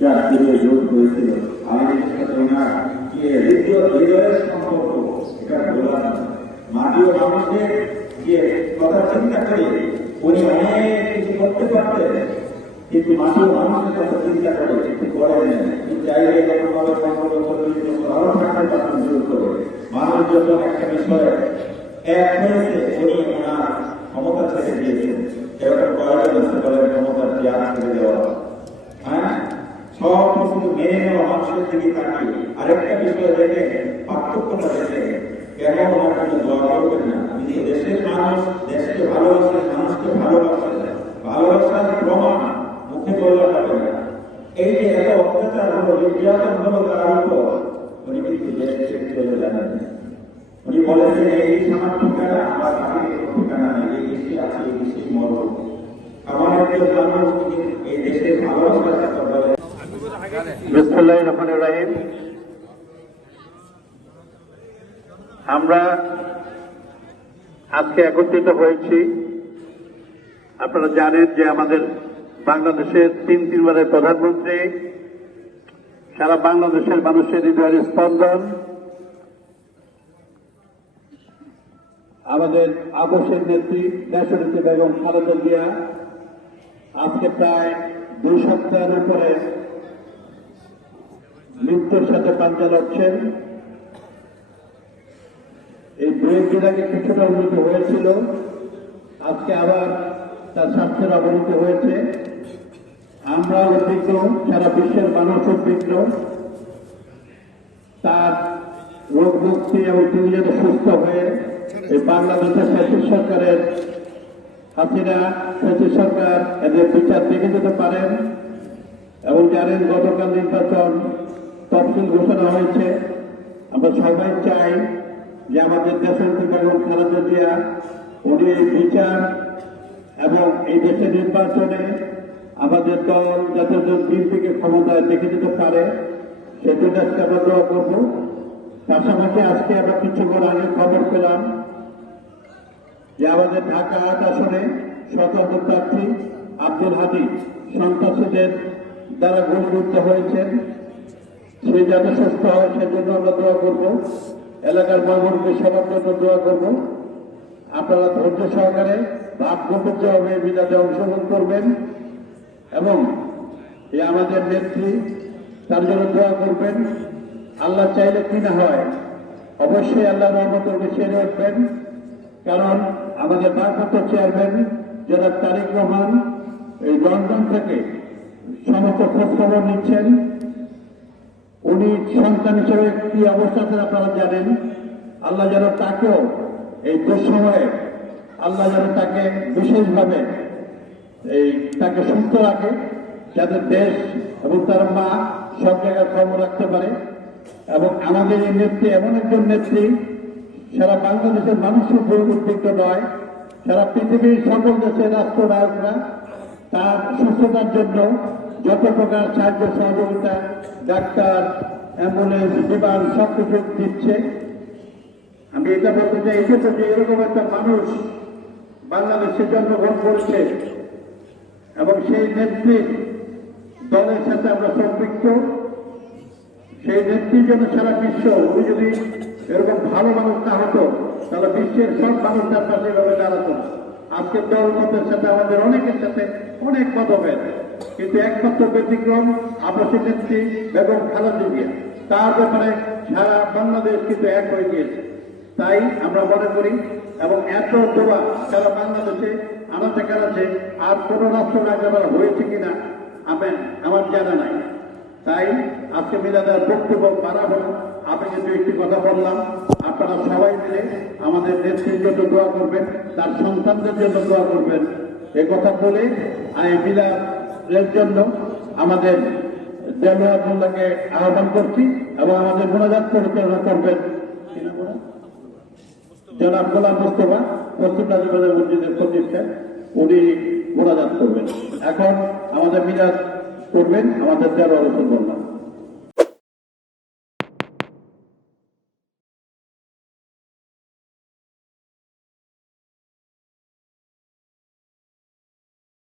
যার থেকে যোগ হয়েছিল আমাদের সাথে ওনার যে হৃদয়ের সম্পর্ক এটা বলা মাটি ও মানুষের যে কথা চিন্তা করে উনি অনেক কিছু করতে পারতেন, কিন্তু মাটি ও মানুষের কথা চিন্তা করে কিছু করেন চাইলে ভালো থাকতে পারতেন শুরু করে মানুষ যখন একটা বিষয়ে এক হয়েছে উনি ওনার ক্ষমতা ছেড়ে দিয়েছেন। এরকম কয়েকজন আসতে পারে ক্ষমতার ত্যাগ ছেড়ে দেওয়া, হ্যাঁ, সব কিছু মেনে নেওয়া মানুষের দিকে তাকিয়ে আরেকটা বিষয় দেখে পার্থক্যটা দেখে কেন ওনার জন্য দোয়া করবেন না? কিন্তু দেশের মানুষ দেশকে ভালোবাসে, মানুষকে ভালোবাসে, ভালোবাসার প্রমাণ মুখে বললে হবে না। এই যে এত অত্যাচার হলো, নির্যাতন হলো তার উপর, উনি কিন্তু দেশ ছেড়ে চলে যান। উনি বলেছেন এই আমার ঠিকানা আমার বাড়ির ঠিকানা নেই, এই দেশে আছে, এই দেশে মরব। আমার একজন মানুষ এই দেশের ভালোবাসার কথা বলে। বিসমিল্লাহির রহমানির রহিম। আমরা আজকে একত্রিত হয়েছি, আপনারা জানেন যে আমাদের বাংলাদেশের তিনবারের প্রধানমন্ত্রী, সারা বাংলাদেশের মানুষের হৃদয়ের স্পন্দন, আমাদের আবশ্যের নেত্রী দেশনেত্রী বেগম খালেদা জিয়া আজকে প্রায় 2 সপ্তাহের উপরে মৃত্যুর সাথে পাঞ্জা লড়ছেন। এই 2 দিন আগে কিছুটা উন্নতি হয়েছিল, আজকে আবার তার স্বাস্থ্যের অবনতি হয়েছে। আমরা উদ্বিগ্ন, সারা বিশ্বের মানুষ উদ্বিগ্ন তার রোগ মুক্তি এবং তিনি যেন সুস্থ হয়ে এই বাংলাদেশের ফ্যাসিস্ট সরকারের হাসিনা ফ্যাসিস্ট সরকার এদের বিচার দেখে যেতে পারেন। এবং জানেন গতকাল নির্বাচন তফসিল ঘোষণা হয়েছে। আমরা সবাই চাই যে আমাদের দেশের বেগম খালেদা জিয়া উনি এই বিচার এবং এই দেশের নির্বাচনে আমাদের দল যাতে বিএনপিকে ক্ষমতায় দেখে যেতে পারে সেজন্য আজকে আমরা দোয়া করব। পাশাপাশি আজকে আমরা কিছুক্ষণ আগে খবর পেলাম যে আমাদের ঢাকা 8 আসনে স্বতন্ত্র প্রার্থী আব্দুল হাদী সন্ত্রাসীদের দ্বারা গুলিবিদ্ধ হয়েছেন। সে যাতে সুস্থ হয় সেজন্য আমরা দোয়া করব। এলাকার মানুষকে সবার জন্য দোয়া করব। আপনারা ধৈর্য সহকারে ভাব গোপর্য হবে বিদাতে অংশগ্রহণ করবেন এবং এই আমাদের নেত্রী তার জন্য দোয়া করবেন। আল্লাহ চাইলে কি না হয়, অবশ্যই আল্লাহ রহমতের বেশি উঠবেন। কারণ আমাদের ভারপ্রাপ্ত চেয়ারম্যান জনাব তারেক রহমান এই লন্ডন থেকে সমস্ত খোঁজখবর নিচ্ছেন। উনি সন্তান হিসেবে কি অবস্থা আছেন আপনারা জানেন। আল্লাহ যেন তাকেও এই দুঃসময়ে আল্লাহ যেন তাকে বিশেষভাবে তাকে সুস্থ রাখে, যাতে দেশ এবং তার মা সব জায়গায় খবর রাখতে পারে। এবং আমাদের এই নেত্রী এমন একজন নেত্রী, সারা বাংলাদেশের মানুষের উদ্বিগ্ন নয়, সারা পৃথিবীর সকল দেশের রাষ্ট্রনায়করা তার সুস্থতার জন্য যত প্রকার সাহায্য সহযোগিতা, ডাক্তার, অ্যাম্বুলেন্স, বিমান সবকিছু দিচ্ছে। আমি এটা বলতে চাই যে এরকম একটা মানুষ বাংলাদেশে জন্মগ্রহণ করেছে এবং সেই নেত্রীর দলের সাথে আমরা সম্পৃক্ত। সেই নেত্রীর জন্য সারা বিশ্ব, উনি যদি এরকম ভালো মানুষ না হতো তাহলে বিশ্বের সব মানুষ তার পাশে এভাবে দাঁড়াতো। আজকের দলমতের সাথে আমাদের অনেকের সাথে অনেক মতভেদ, কিন্তু একমাত্র ব্যতিক্রম আবাসী নেত্রী বেগম খালেদা জিয়া, তার ব্যাপারে সারা বাংলাদেশ কিন্তু এক হয়ে গিয়েছে। তাই আমরা মনে করি এবং এত দোয়া সারা বাংলাদেশে আনাচে কানাচে আর কোন রাষ্ট্র রাজারা হয়েছে কিনা আমার জানা নাই। তাই আজকে মিলাদার বক্তব্য বাড়াবো না, আমি কিন্তু একটি কথা বললাম, আপনারা সবাই মিলে আমাদের নেত্রীর জন্য দোয়া করবেন, তার সন্তানদের জন্য দোয়া করবেন। এ কথা বলে আমি মিলাদের জন্য আমাদের দেলোয়ার মোল্লাকে আহ্বান করছি এবং আমাদের মোনাজাত পরিচালনা করবেন জনাব গোলাম মোস্তফা, পশ্চিম নাজিবাজার মসজিদের প্রতিষ্ঠা, উনি মোনাজাত করবেন। এখন আমাদের মিলাদ করবেন আমাদের দেলোয়ার হোসেন মোল্লা।